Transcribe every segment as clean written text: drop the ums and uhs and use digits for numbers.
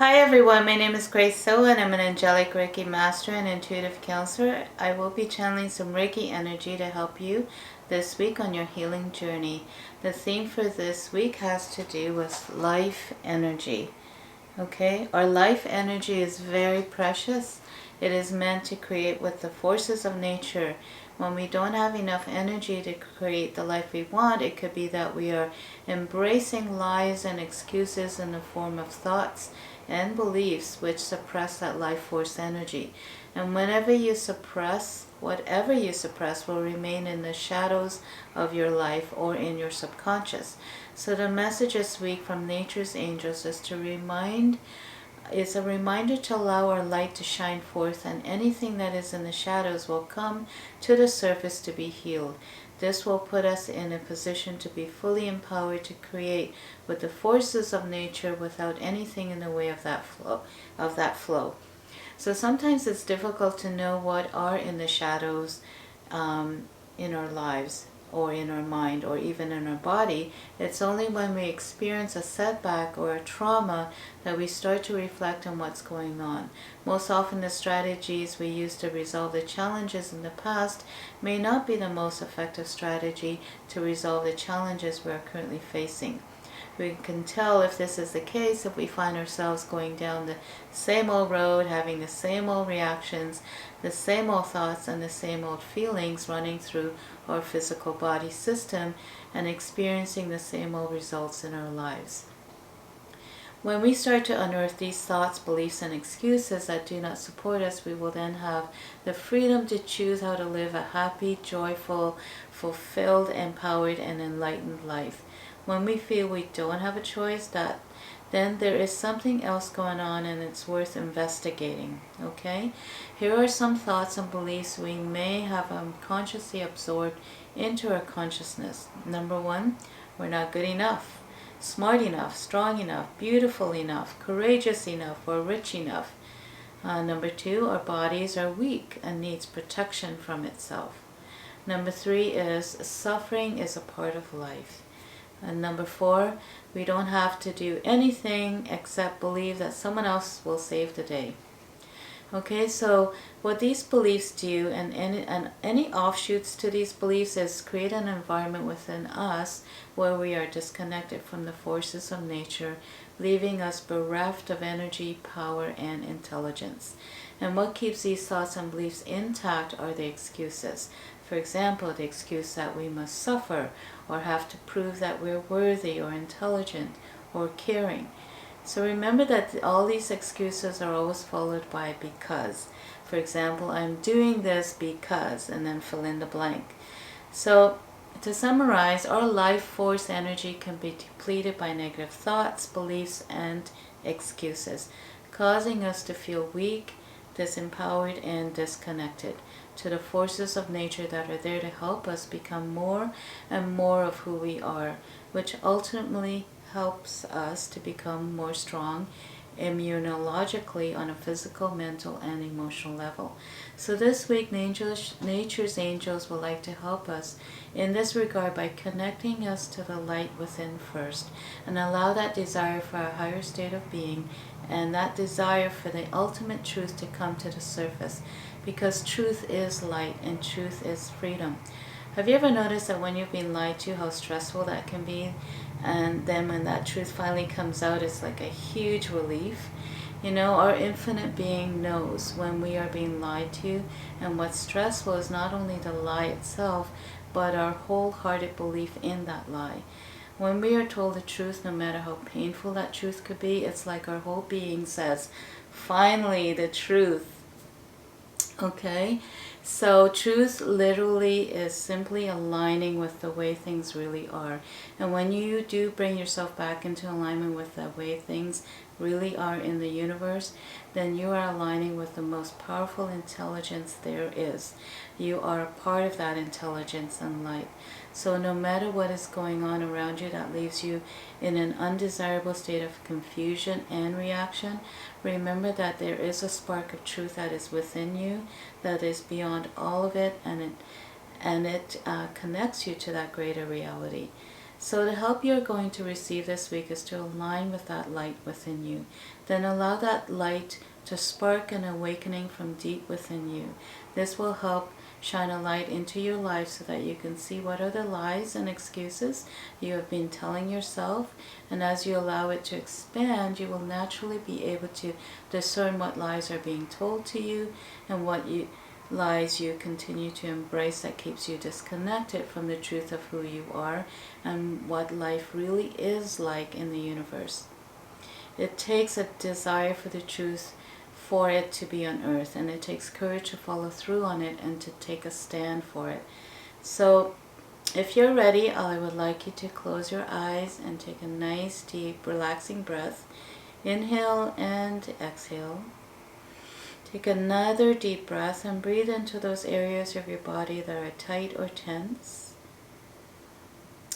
Hi everyone, my name is Grace So and I'm an Angelic Reiki Master and Intuitive Counselor. I will be channeling some Reiki energy to help you this week on your healing journey. The theme for this week has to do with life energy. Okay, our life energy is very precious. It is meant to create with the forces of nature. When we don't have enough energy to create the life we want, it could be that we are embracing lies and excuses in the form of thoughts and beliefs which suppress that life force energy. And whenever you suppress, whatever you suppress will remain in the shadows of your life or in your subconscious. So the message this week from nature's angels is a reminder to allow our light to shine forth, and anything that is in the shadows will come to the surface to be healed. This will put us in a position to be fully empowered to create with the forces of nature without anything in the way of that flow. So sometimes it's difficult to know what are in the shadows in our lives or in our mind or even in our body. It's only when we experience a setback or a trauma that we start to reflect on what's going on. Most often the strategies we use to resolve the challenges in the past may not be the most effective strategy to resolve the challenges we are currently facing. We can tell if this is the case if we find ourselves going down the same old road, having the same old reactions, the same old thoughts, and the same old feelings running through our physical body system and experiencing the same old results in our lives. When we start to unearth these thoughts, beliefs, and excuses that do not support us, we will then have the freedom to choose how to live a happy, joyful, fulfilled, empowered, and enlightened life. When we feel we don't have a choice, then there is something else going on and it's worth investigating. Okay? Here are some thoughts and beliefs we may have unconsciously absorbed into our consciousness. Number 1, we're not good enough, smart enough, strong enough, beautiful enough, courageous enough, or rich enough. Number 2, our bodies are weak and needs protection from itself. Number 3 is suffering is a part of life. And number 4, we don't have to do anything except believe that someone else will save the day. Okay, so what these beliefs do, and any offshoots to these beliefs, is create an environment within us where we are disconnected from the forces of nature, leaving us bereft of energy, power, and intelligence. And what keeps these thoughts and beliefs intact are the excuses. For example, the excuse that we must suffer or have to prove that we're worthy or intelligent or caring. So remember that all these excuses are always followed by because. For example, I'm doing this because, and then fill in the blank. So to summarize, our life force energy can be depleted by negative thoughts, beliefs, and excuses, causing us to feel weak, disempowered, and disconnected to the forces of nature that are there to help us become more and more of who we are, which ultimately helps us to become more strong immunologically on a physical, mental, and emotional level. So this week, nature's angels would like to help us in this regard by connecting us to the light within first, and allow that desire for a higher state of being and that desire for the ultimate truth to come to the surface, because truth is light and truth is freedom. Have you ever noticed that when you've been lied to, how stressful that can be? And then when that truth finally comes out, it's like a huge relief. You know, our infinite being knows when we are being lied to, and what's stressful is not only the lie itself, but our wholehearted belief in that lie. When we are told the truth, no matter how painful that truth could be, it's like our whole being says, finally, the truth. Okay? So truth literally is simply aligning with the way things really are. And when you do bring yourself back into alignment with the way things really are in the universe, then you are aligning with the most powerful intelligence there is. You are a part of that intelligence and light. So no matter what is going on around you that leaves you in an undesirable state of confusion and reaction, remember that there is a spark of truth that is within you, that is beyond all of it, and it connects you to that greater reality. So the help you're going to receive this week is to align with that light within you. Then allow that light to spark an awakening from deep within you. This will help shine a light into your life so that you can see what are the lies and excuses you have been telling yourself. And as you allow it to expand, you will naturally be able to discern what lies are being told to you and what lies you continue to embrace that keeps you disconnected from the truth of who you are and what life really is like in the universe. It takes a desire for the truth for it to be unearthed, and it takes courage to follow through on it and to take a stand for it. So if you're ready, I would like you to close your eyes and take a nice, deep, relaxing breath. Inhale and exhale. Take another deep breath and breathe into those areas of your body that are tight or tense.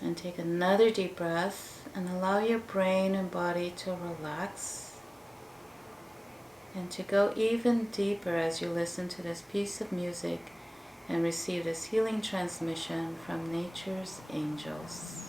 And take another deep breath and allow your brain and body to relax and to go even deeper as you listen to this piece of music and receive this healing transmission from nature's angels.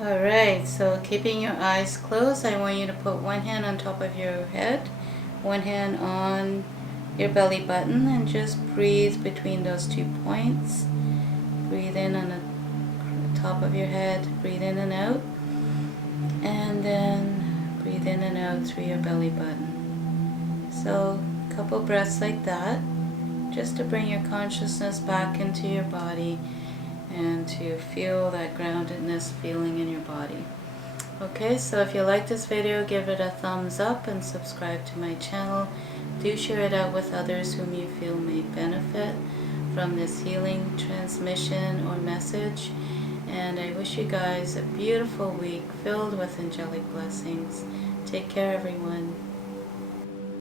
Alright, so keeping your eyes closed, I want you to put one hand on top of your head, one hand on your belly button, and just breathe between those 2 points. Breathe in on the top of your head, breathe in and out, and then breathe in and out through your belly button. So a couple breaths like that, just to bring your consciousness back into your body and to feel that groundedness feeling in your body. Okay, so if you like this video, give it a thumbs up and subscribe to my channel. Do share it out with others whom you feel may benefit from this healing transmission or message. And I wish you guys a beautiful week filled with angelic blessings. Take care, everyone.